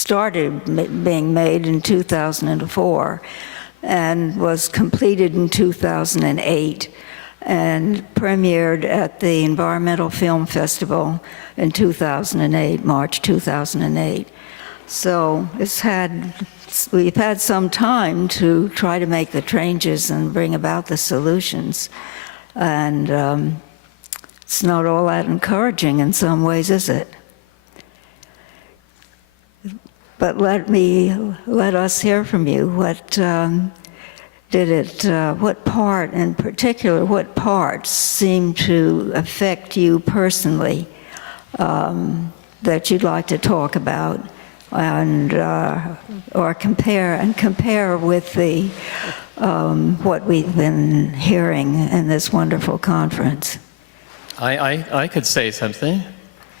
started being made in 2004 and was completed in 2008 and premiered at the Environmental Film Festival in 2008, March 2008. So we've had some time to try to make the changes and bring about the solutions. And it's not all that encouraging in some ways, is it? But let us hear from you. What part in particular, what parts seem to affect you personally that you'd like to talk about, and or compare with the what we've been hearing in this wonderful conference? I could say something.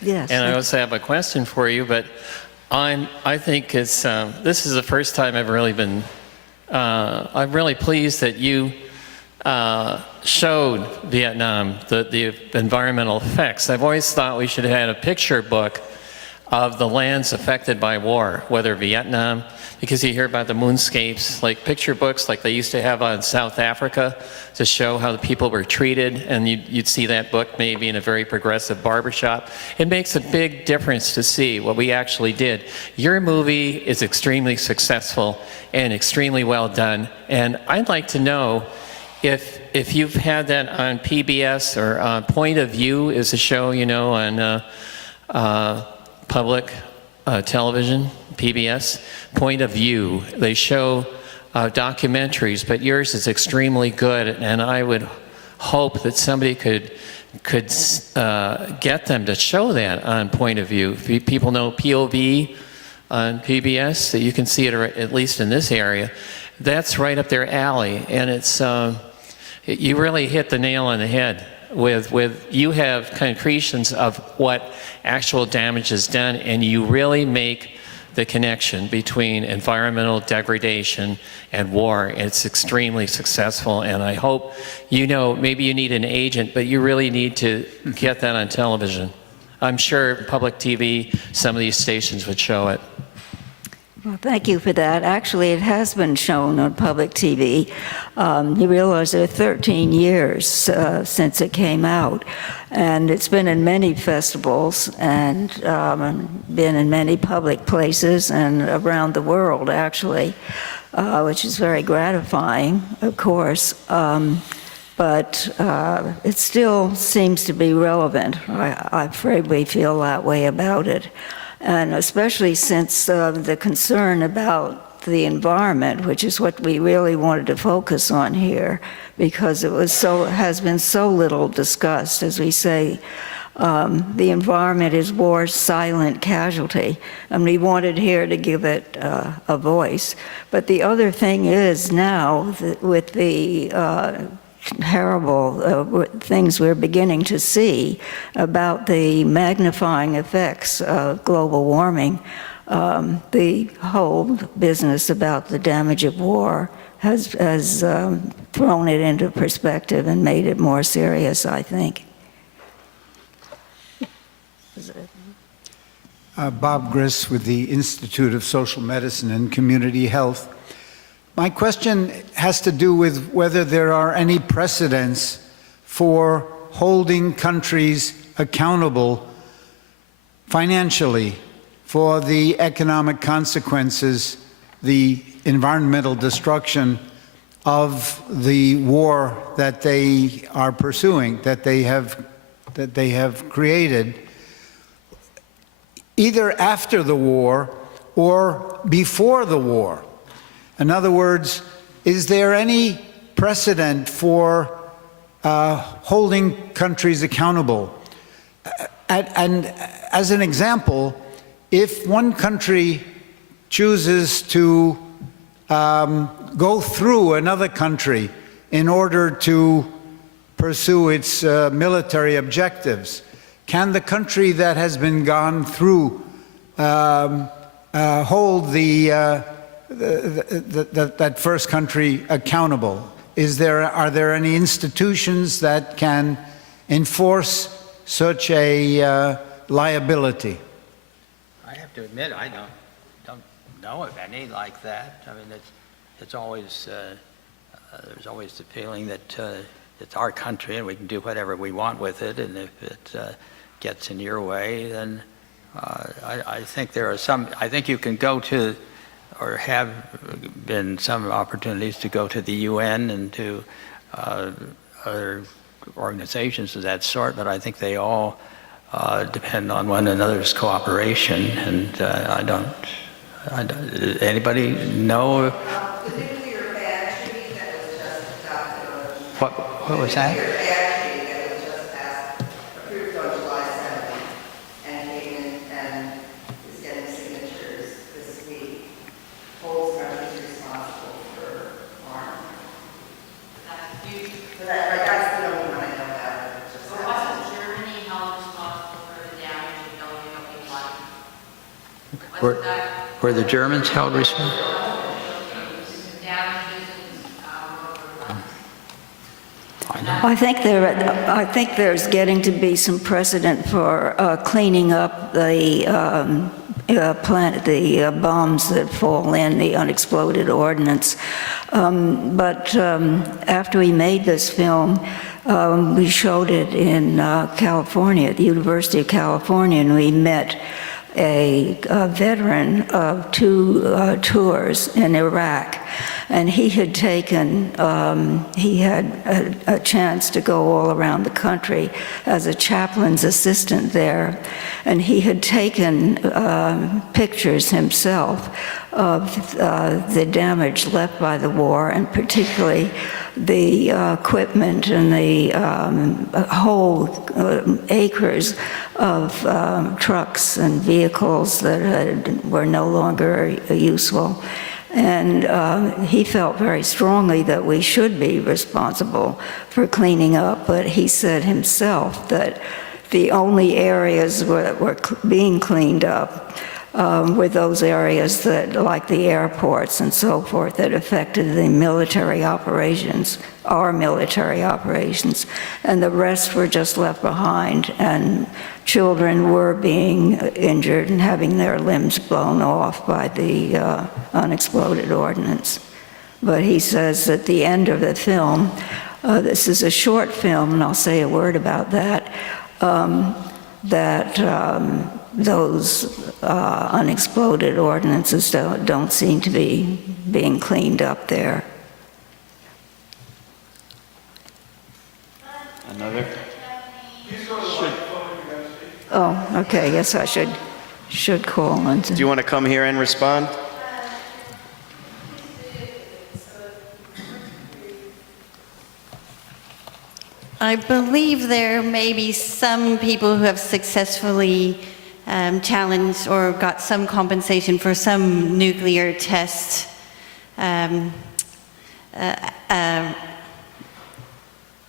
Yes. And I also have a question for you, but I think it's this is the first time I've really been. I'm really pleased that you showed Vietnam the environmental effects. I've always thought we should have had a picture book of the lands affected by war, whether Vietnam, because you hear about the moonscapes, like picture books like they used to have on South Africa to show how the people were treated, and you'd see that book maybe in a very progressive barbershop. It makes a big difference to see what we actually did. Your movie is extremely successful and extremely well done, and I'd like to know if you've had that on PBS or Point of View is a show, you know, on public television, PBS, Point of View. They show documentaries, but yours is extremely good, and I would hope that somebody could get them to show that on Point of View. If people know POV on PBS, that you can see it at least in this area. That's right up their alley, and it's you really hit the nail on the head. With you have concretions of what actual damage is done, and you really make the connection between environmental degradation and war. It's extremely successful, and I hope, you know, maybe you need an agent, but you really need to get that on television. I'm sure public TV, some of these stations would show it. Well, thank you for that. Actually, it has been shown on public TV. You realize there are 13 years since it came out, and it's been in many festivals and been in many public places and around the world, actually, which is very gratifying, of course. But it still seems to be relevant. I'm afraid we feel that way about it. And especially since the concern about the environment, which is what we really wanted to focus on here, because it has been so little discussed. As we say, the environment is war's silent casualty, and we wanted here to give it a voice. But the other thing is now, that with the terrible things we're beginning to see about the magnifying effects of global warming, the whole business about the damage of war has thrown it into perspective and made it more serious, I think. Bob Griss with the Institute of Social Medicine and Community Health. My question has to do with whether there are any precedents for holding countries accountable financially for the economic consequences, the environmental destruction of the war that they are pursuing, that they have created, either after the war or before the war. In other words, is there any precedent for holding countries accountable? And as an example, if one country chooses to go through another country in order to pursue its military objectives, can the country that has been gone through hold that first country accountable? Are there any institutions that can enforce such a liability? I have to admit, I don't know of any like that. I mean, it's always, there's always the feeling that it's our country and we can do whatever we want with it, and if it gets in your way, then I think there are some, I think you can go to, or have been some opportunities to go to the UN and to other organizations of that sort, but I think they all depend on one another's cooperation, and I don't, anybody know? The nuclear ban treaty that was just adopted on. What was that? The nuclear ban treaty that was just passed, approved on July 7th, and came in and is getting signatures this week, holds countries responsible for harm. That's huge. But that's the only one I know about. It just So happened. wasn't Germany held responsible for the damage in building up in life? Were, were the Germans held responsible? I think there's getting to be some precedent for cleaning up the bombs that fall in, the unexploded ordnance. But after we made this film, we showed it in California, at the University of California, and we met a veteran of 2 tours in Iraq. And he had taken, he had a chance to go all around the country as a chaplain's assistant there. And he had taken pictures himself of the damage left by the war, and particularly the equipment and the whole acres of trucks and vehicles that were no longer useful. And he felt very strongly that we should be responsible for cleaning up, but he said himself that the only areas that were being cleaned up were those areas that, like the airports and so forth, that affected the military operations, our military operations, and the rest were just left behind, and children were being injured and having their limbs blown off by the unexploded ordnance. But he says at the end of the film, this is a short film, and I'll say a word about that, those unexploded ordnances don't seem to be being cleaned up there. Another? Oh, okay, yes, I should call and. Do you want to come here and respond? I believe there may be some people who have successfully challenged or got some compensation for some nuclear test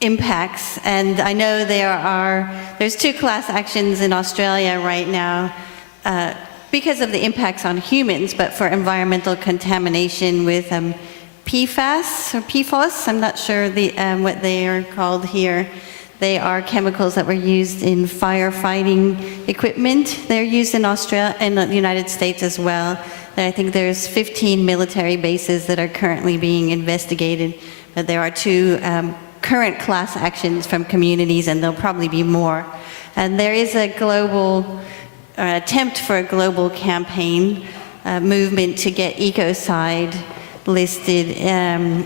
impacts. And I know there's 2 class actions in Australia right now because of the impacts on humans, but for environmental contamination with PFAS or PFOS, I'm not sure what they are called here. They are chemicals that were used in firefighting equipment. They're used in Australia and the United States as well. And I think there's 15 military bases that are currently being investigated. But there are 2 current class actions from communities, and there'll probably be more. And there is a global attempt for a global campaign movement to get ecocide listed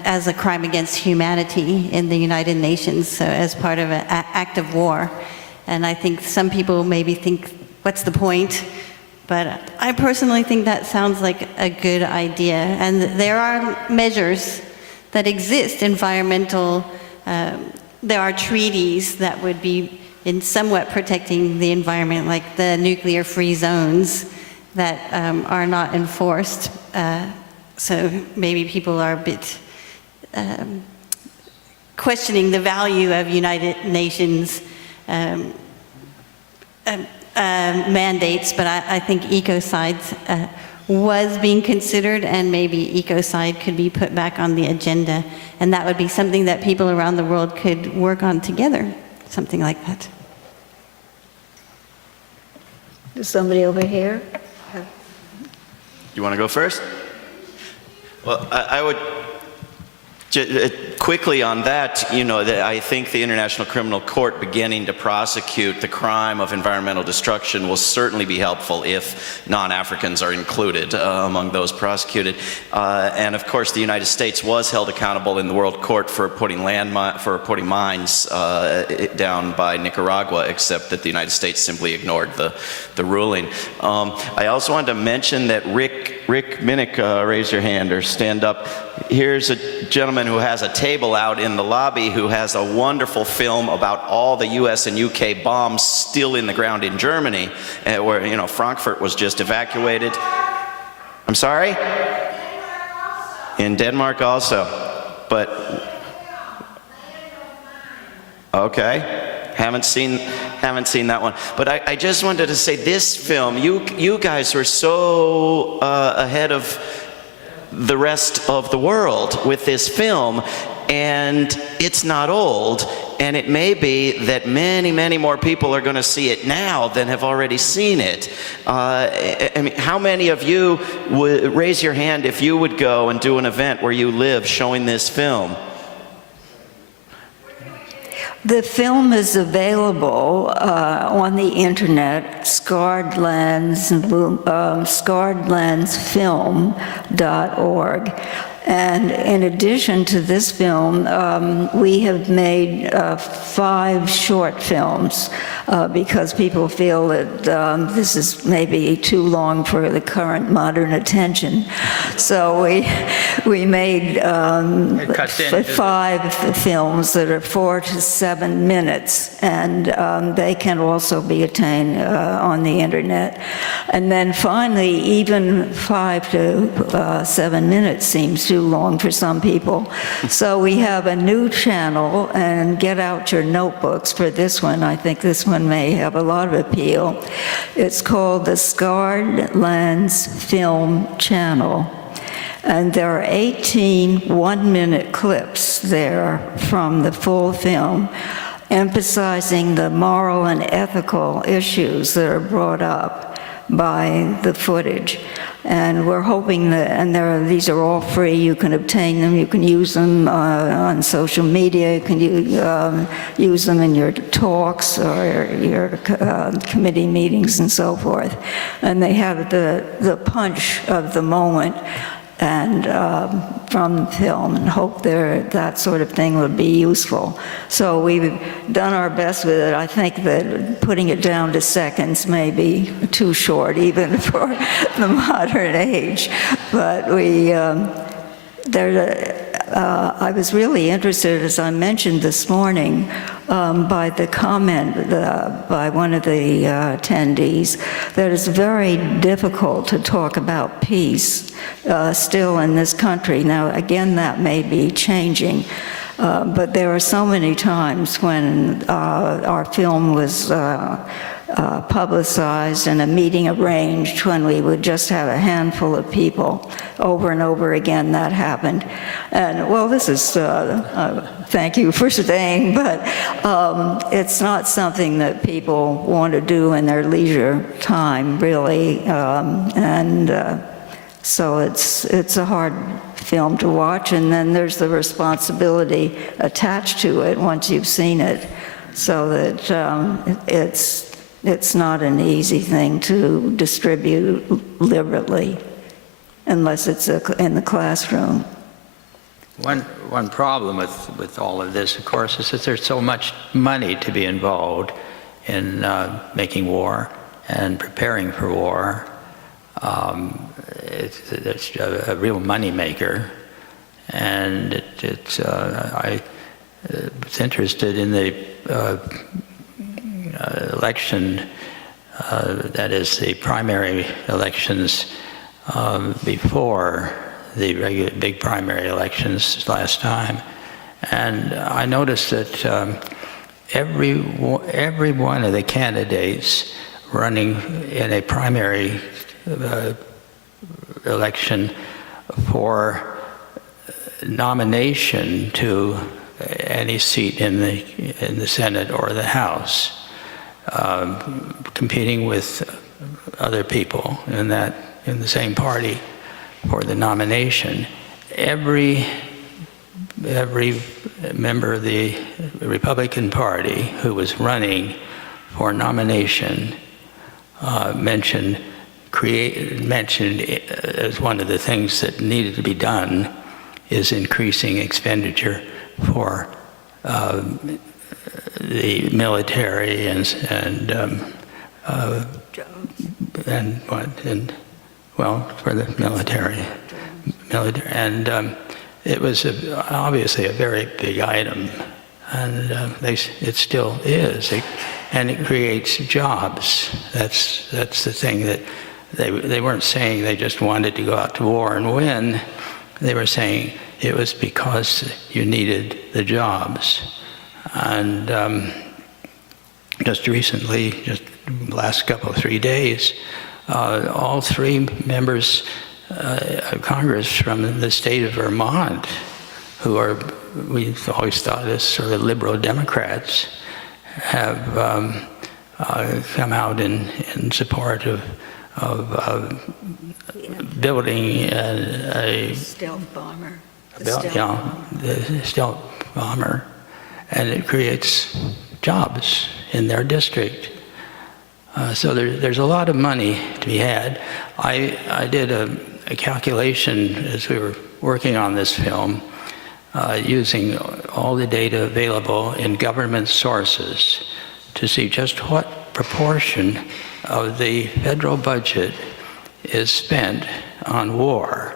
as a crime against humanity in the United Nations, so as part of an act of war. And I think some people maybe think, what's the point? But I personally think that sounds like a good idea. And there are measures that exist, environmental, there are treaties that would be in somewhat protecting the environment, like the nuclear-free zones that are not enforced. So maybe people are a bit questioning the value of United Nations mandates, but I think ecocides was being considered, and maybe ecocide could be put back on the agenda, and that would be something that people around the world could work on together, something like that. Is somebody over here? You want to go first? Well, I would quickly on that, I think the International Criminal Court beginning to prosecute the crime of environmental destruction will certainly be helpful if non-Africans are included among those prosecuted. And of course, the United States was held accountable in the World Court for putting mines down by Nicaragua, except that the United States simply ignored the ruling. I also wanted to mention that Rick Minnick, raise your hand or stand up. Here's a gentleman who has a table out in the lobby who has a wonderful film about all the US and UK bombs still in the ground in Germany, where, Frankfurt was just evacuated. I'm sorry? In Denmark also. But, okay. Haven't seen that one. But I just wanted to say this film, you guys were so ahead of the rest of the world with this film, and it's not old, and it may be that many, many more people are going to see it now than have already seen it. I mean, how many of you would raise your hand if you would go and do an event where you live showing this film? The film is available on the internet, scarredlandsfilm.org. And in addition to this film, we have made 5 short films because people feel that this is maybe too long for the current modern attention. So we made 5 films that are 4 to 7 minutes, and they can also be attained on the internet. And then finally, even 5 to 7 minutes seems too long for some people. So we have a new channel, and get out your notebooks for this one. I think this one may have a lot of appeal. It's called the Scarred Lands Film Channel. And there are 18 one-minute clips there from the full film, emphasizing the moral and ethical issues that are brought up by the footage. And we're hoping that, and these are all free, you can obtain them, you can use them on social media, you can use them in your talks or your committee meetings and so forth. And they have the punch of the moment and from the film, and hope that sort of thing would be useful. So we've done our best with it. I think that putting it down to seconds may be too short, even for the modern age. But I was really interested, as I mentioned this morning, by the comment by one of the attendees that it's very difficult to talk about peace still in this country. Now, again, that may be changing, but there are so many times when our film was publicized and a meeting arranged when we would just have a handful of people. Over and over again, that happened. And, well, this is, thank you for staying, but it's not something that people want to do in their leisure time, really. So it's a hard film to watch, and then there's the responsibility attached to it once you've seen it, so that it's not an easy thing to distribute liberally, unless it's in the classroom. One problem with all of this, of course, is that there's so much money to be involved in making war and preparing for war. It's a real money maker, and I was interested in the election, that is the primary elections before the big primary elections last time, and I noticed that every one of the candidates running in a primary election for nomination to any seat in the Senate or the House, competing with other people in that in the same party for the nomination, every member of the Republican Party who was running for nomination mentioned as one of the things that needed to be done is increasing expenditure for the military and for the military, and it was obviously a very big item, and it still is, and it creates jobs. That's the thing that they weren't saying they just wanted to go out to war and win. They were saying it was because you needed the jobs. And just recently, just the last 3 days, all 3 members of Congress from the state of Vermont, who we've always thought as sort of liberal Democrats, have come out in support of building a Stealth bomber. the stealth bomber, and it creates jobs in their district. So there's a lot of money to be had. I did a calculation as we were working on this film, using all the data available in government sources to see just what proportion of the federal budget is spent on war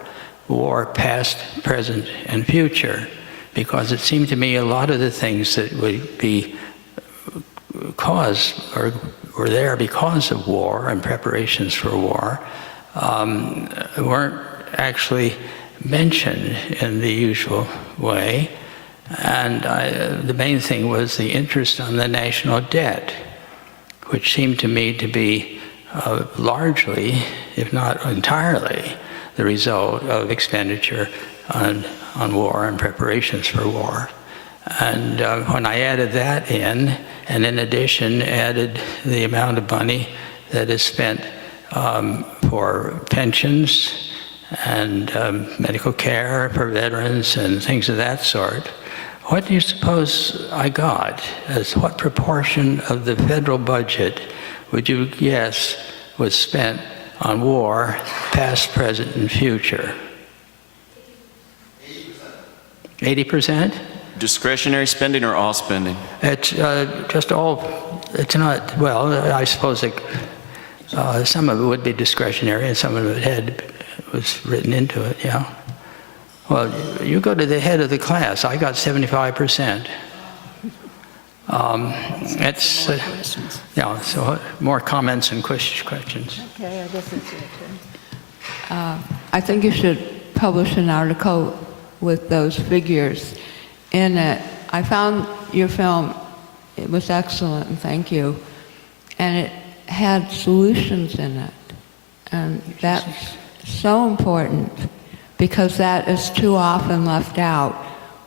past, present, and future, because it seemed to me a lot of the things that would be caused or were there because of war and preparations for war weren't actually mentioned in the usual way. And the main thing was the interest on the national debt, which seemed to me to be largely, if not entirely, the result of expenditure on war and preparations for war. And when I added that in, and in addition added the amount of money that is spent for pensions and medical care for veterans and things of that sort, what do you suppose I got as what proportion of the federal budget would you guess was spent on war, past, present, and future? 80%? Discretionary spending or all spending? It's just all, it's not, well, I suppose some of it would be discretionary and some of it was written into it, yeah. Well, you go to the head of the class, I got 75%. It's, yeah, so more comments and questions. Okay, I guess it's your turn. I think you should publish an article with those figures in it. I found your film, it was excellent, and thank you. And it had solutions in it. And that's so important, because that is too often left out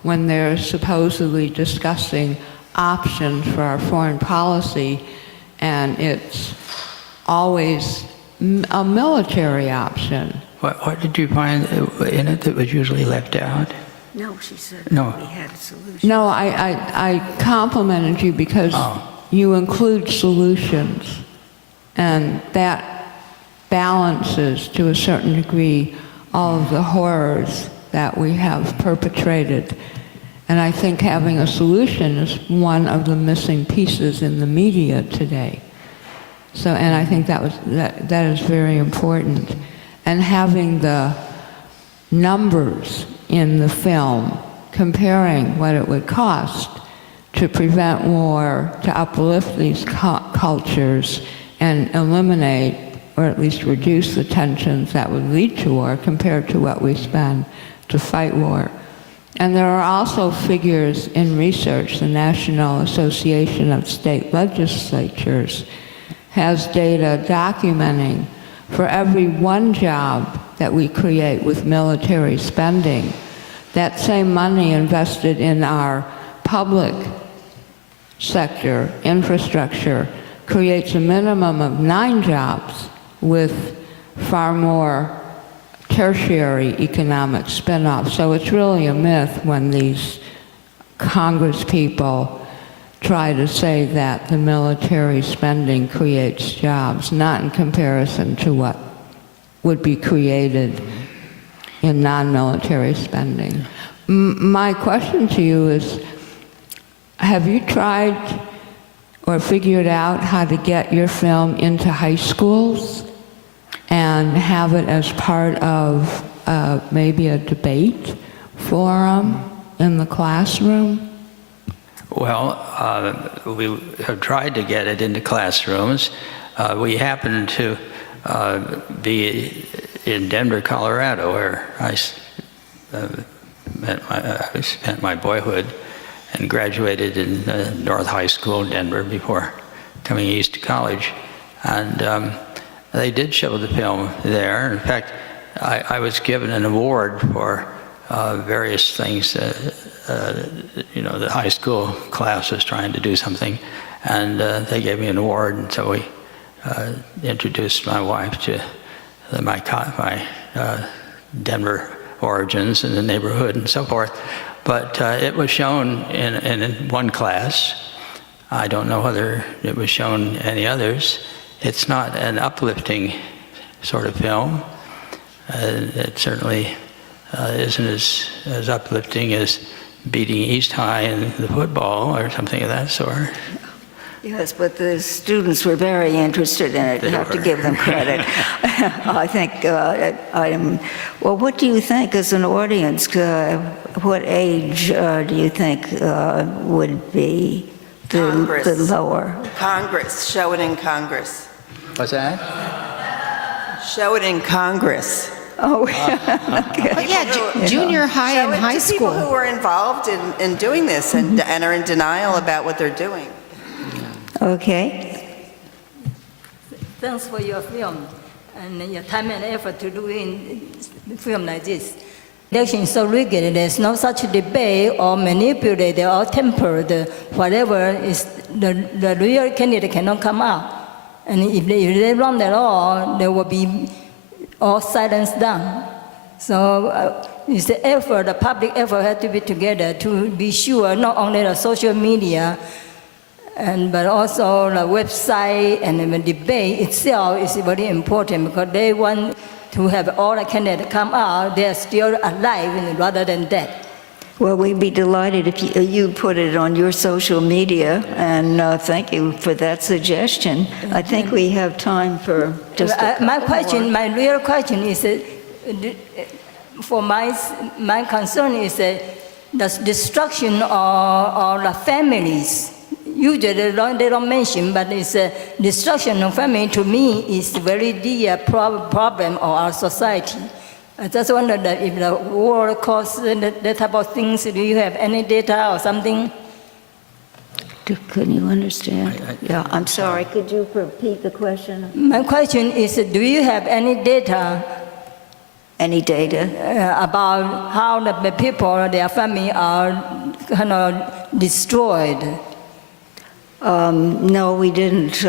when they're supposedly discussing options for our foreign policy, and it's always a military option. What did you find in it that was usually left out? No, she said No. we had a solution. No, I complimented you because you include solutions, and that balances to a certain degree all of the horrors that we have perpetrated. And I think having a solution is one of the missing pieces in the media today. So, and I think that is very important. And having the numbers in the film comparing what it would cost to prevent war, to uplift these cultures and eliminate or at least reduce the tensions that would lead to war compared to what we spend to fight war. And there are also figures in research. The National Association of State Legislatures has data documenting for every one job that we create with military spending, that same money invested in our public sector infrastructure creates a minimum of 9 jobs with far more tertiary economic spin-off. So it's really a myth when these Congress people try to say that the military spending creates jobs, not in comparison to what would be created in non-military spending. My question to you is, have you tried or figured out how to get your film into high schools and have it as part of maybe a debate forum in the classroom? Well, we have tried to get it into classrooms. We happen to be in Denver, Colorado, where I spent my boyhood and graduated in North High School in Denver before coming east to college. And they did show the film there. In fact, I was given an award for various things. The high school class was trying to do something, and they gave me an award, and so we introduced my wife to my Denver origins in the neighborhood and so forth. But it was shown in one class. I don't know whether it was shown any others. It's not an uplifting sort of film. It certainly isn't as uplifting as beating East High in the football or something of that sort. Yes, but the students were very interested in it. You have to give them credit. I think, well, what do you think as an audience? What age do you think would be the lower? Congress, show it in Congress. What's that? Show it in Congress. Oh, okay. Yeah, junior high and high Show it to people who school. are involved in doing this and are in denial about what they're doing. Okay. Thanks for your film and your time and effort to doing a film like this. Election is so rigged, there's no such debate or manipulated or tempered. Whatever is the real candidate cannot come out. And if they run at all, there will be all silence down. So it's the effort, the public effort has to be together to be sure not only the social media, but also the website and the debate itself is very important because they want to have all the candidates come out, they're still alive rather than dead. Well, we'd be delighted if you put it on your social media, and thank you for that suggestion. I think we have time for just a couple more. My real question is, for my concern is the destruction of the families. Usually they don't mention, but it's destruction of family to me is very dear problem of our society. I just wonder that if the war caused that type of things, do you have any data or something? Can you understand? Yeah, I'm sorry. Could you repeat the question? My question is, do you have any data? Any data? About how the people, their family are kind of destroyed? No, we didn't.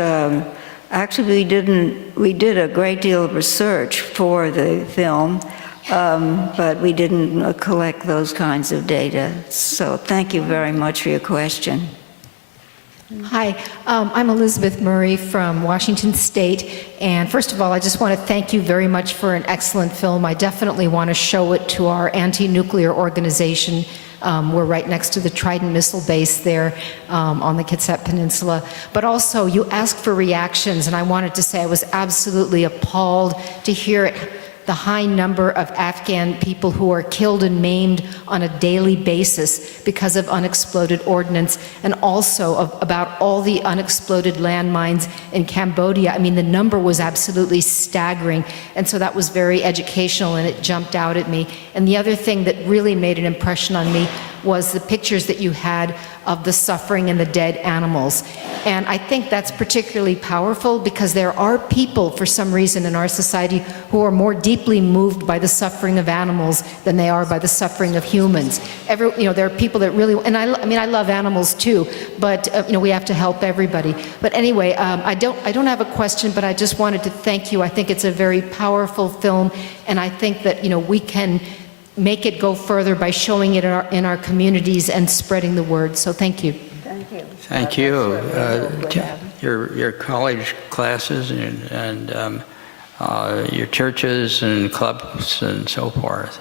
Actually, we didn't. We did a great deal of research for the film, but we didn't collect those kinds of data. So thank you very much for your question. Hi, I'm Elizabeth Murray from Washington State, and first of all, I just want to thank you very much for an excellent film. I definitely want to show it to our anti-nuclear organization. We're right next to the Trident missile base there on the Kitsap Peninsula. But also, you asked for reactions, and I wanted to say I was absolutely appalled to hear the high number of Afghan people who are killed and maimed on a daily basis because of unexploded ordnance, and also about all the unexploded landmines in Cambodia. I mean, the number was absolutely staggering, and so that was very educational, and it jumped out at me. And the other thing that really made an impression on me was the pictures that you had of the suffering and the dead animals. And I think that's particularly powerful because there are people, for some reason, in our society who are more deeply moved by the suffering of animals than they are by the suffering of humans. There are people that really, and I mean, I love animals too, but we have to help everybody. But anyway, I don't have a question, but I just wanted to thank you. I think it's a very powerful film, and I think that we can make it go further by showing it in our communities and spreading the word. So thank you. Thank you. Thank you. Your college classes and your churches and clubs and so forth.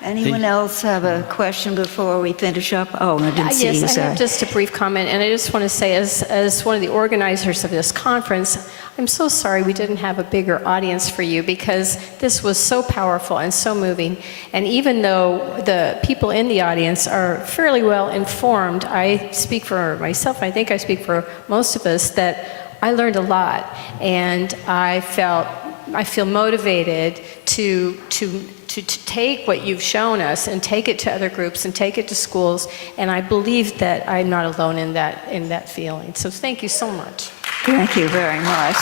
Anyone else have a question before we finish up? Oh, I didn't see you, Yes, I sorry. have just a brief comment, and I just want to say, as one of the organizers of this conference, I'm so sorry we didn't have a bigger audience for you, because this was so powerful and so moving. And even though the people in the audience are fairly well informed, I speak for myself, I think I speak for most of us, that I learned a lot, and I feel motivated to take what you've shown us and take it to other groups and take it to schools, and I believe that I'm not alone in that feeling. So thank you so much. Thank you very much.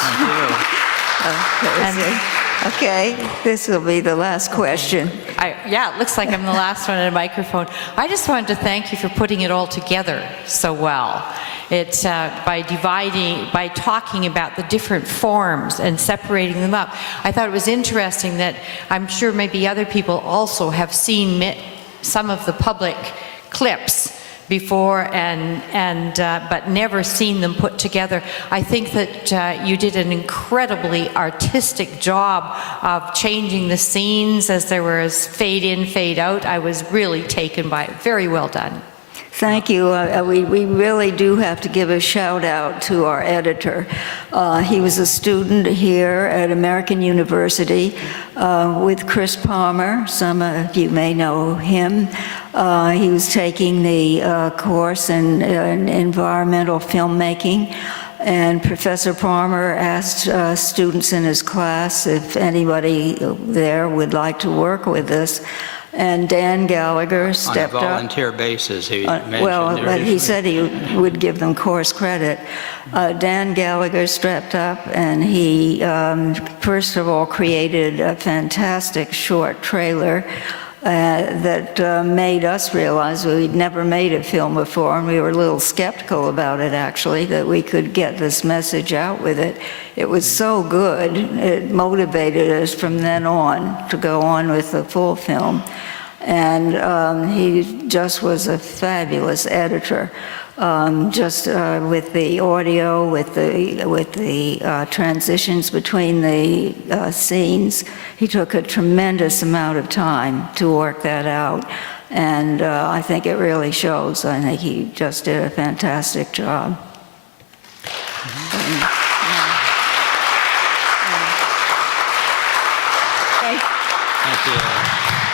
Okay, this will be the last question. Yeah, it looks like I'm the last one at a microphone. I just wanted to thank you for putting it all together so well. It's by talking about the different forms and separating them up. I thought it was interesting that I'm sure maybe other people also have seen some of the public clips before but never seen them put together. I think that you did an incredibly artistic job of changing the scenes as there was fade in, fade out. I was really taken by it. Very well done. Thank you. We really do have to give a shout out to our editor. He was a student here at American University with Chris Palmer. Some of you may know him. He was taking the course in environmental filmmaking, and Professor Palmer asked students in his class if anybody there would like to work with us. And Dan Gallagher stepped up. On a volunteer basis, he mentioned. Well, but he said he would give them course credit. Dan Gallagher stepped up, and he, first of all, created a fantastic short trailer that made us realize we'd never made a film before, and we were a little skeptical about it, actually, that we could get this message out with it. It was so good, it motivated us from then on to go on with the full film. And he just was a fabulous editor. With the audio, with the transitions between the scenes. He took a tremendous amount of time to work that out, and I think it really shows. I think he just did a fantastic job. Thank you.